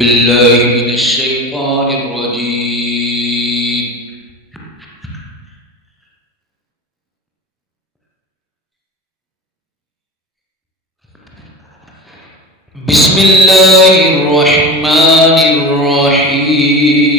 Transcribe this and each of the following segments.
بالله من الشيطان الرجيم. بسم الله الرحمن الرحيم.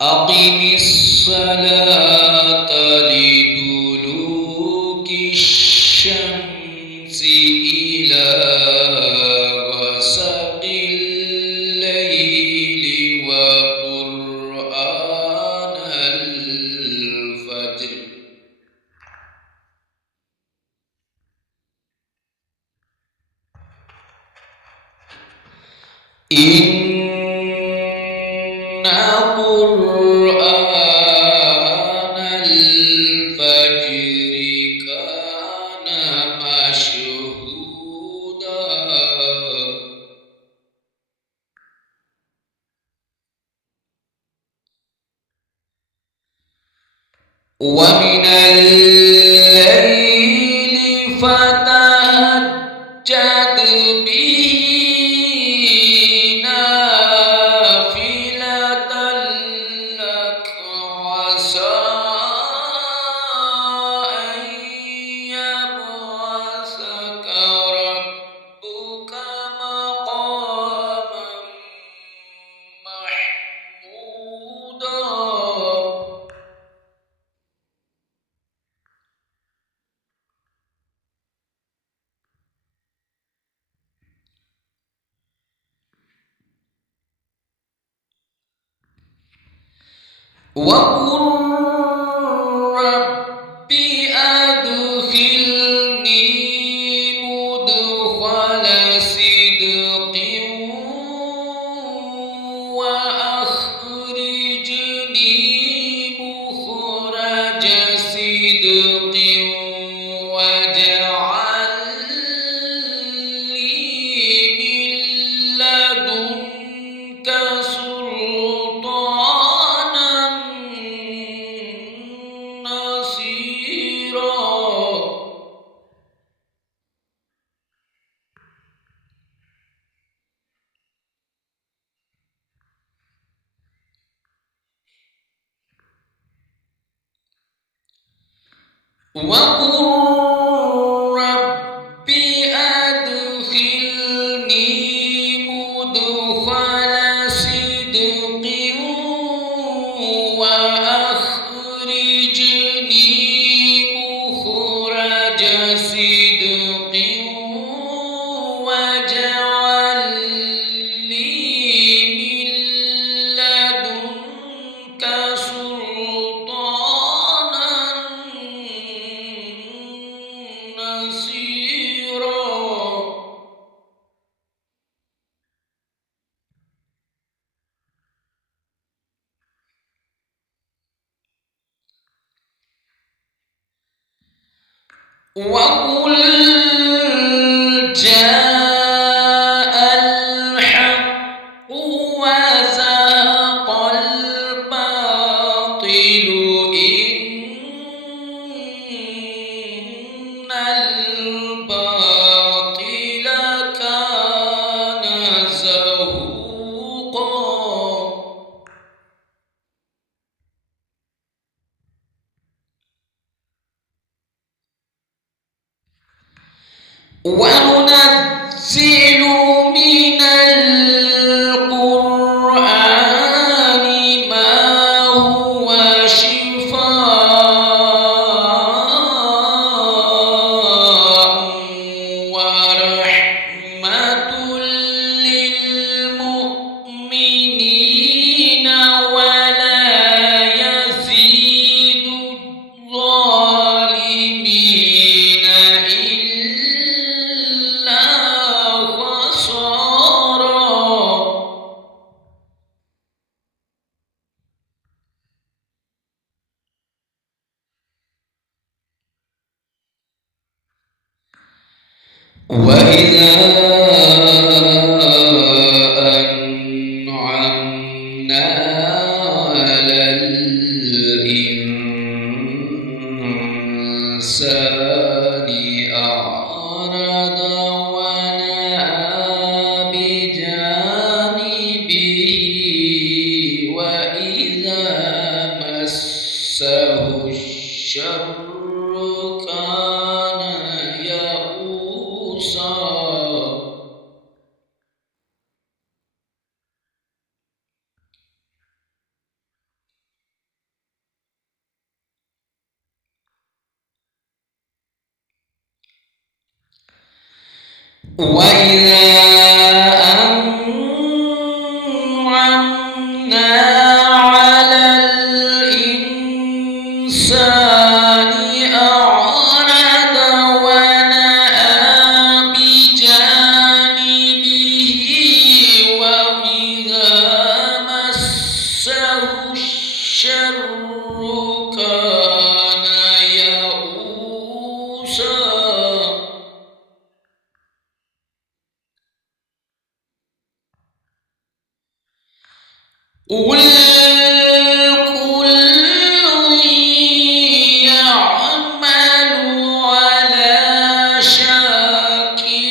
أقم الصلاة لدلوك الشمس إلى غسق الليل وقرآن الفجر إن قرآن الفجر كان مشهودا ومن الليل فتهجد به نافلة لك عسى أن يبعثك ربك مقاما محمودا وقل رب أدخلني مدخل صدق وأخرجني مخرج صدق واجعل لي من لدنك سلطانا نصيرا وقل رب أدخلني مدخل صدق وأخرجني مخرج صدق واجعل لي من لدنك سلطانا نصيرا وقل جاء الحق وزهق الباطل إن الباطل كان زهوقا وننزل من القرآن ما هو شفاء ورحمة للمؤمنين ولا يزيد الظالمين إلا خسارا وإذا أنعمنا على الإنسان أعرض ونأى بجانبه وإذا مسه الشر كان يئوسا وإذا أنعمنا على الإنسان أعرض ونأى بجانبه وإذا مسه الشر كان يئوسا قل كل يعمل على شاكلته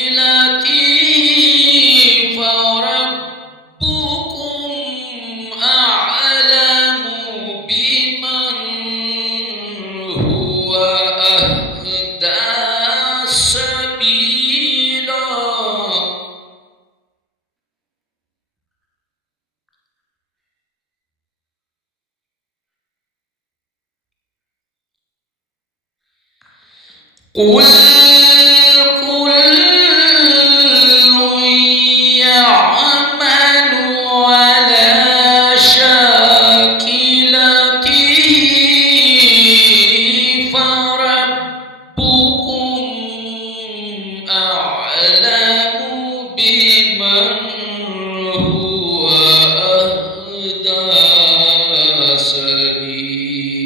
فربكم أعلم بمن هو أهدى سبيلا قل كل يعمل على شاكلته فربكم أعلم بمن هو أهدى سبيلا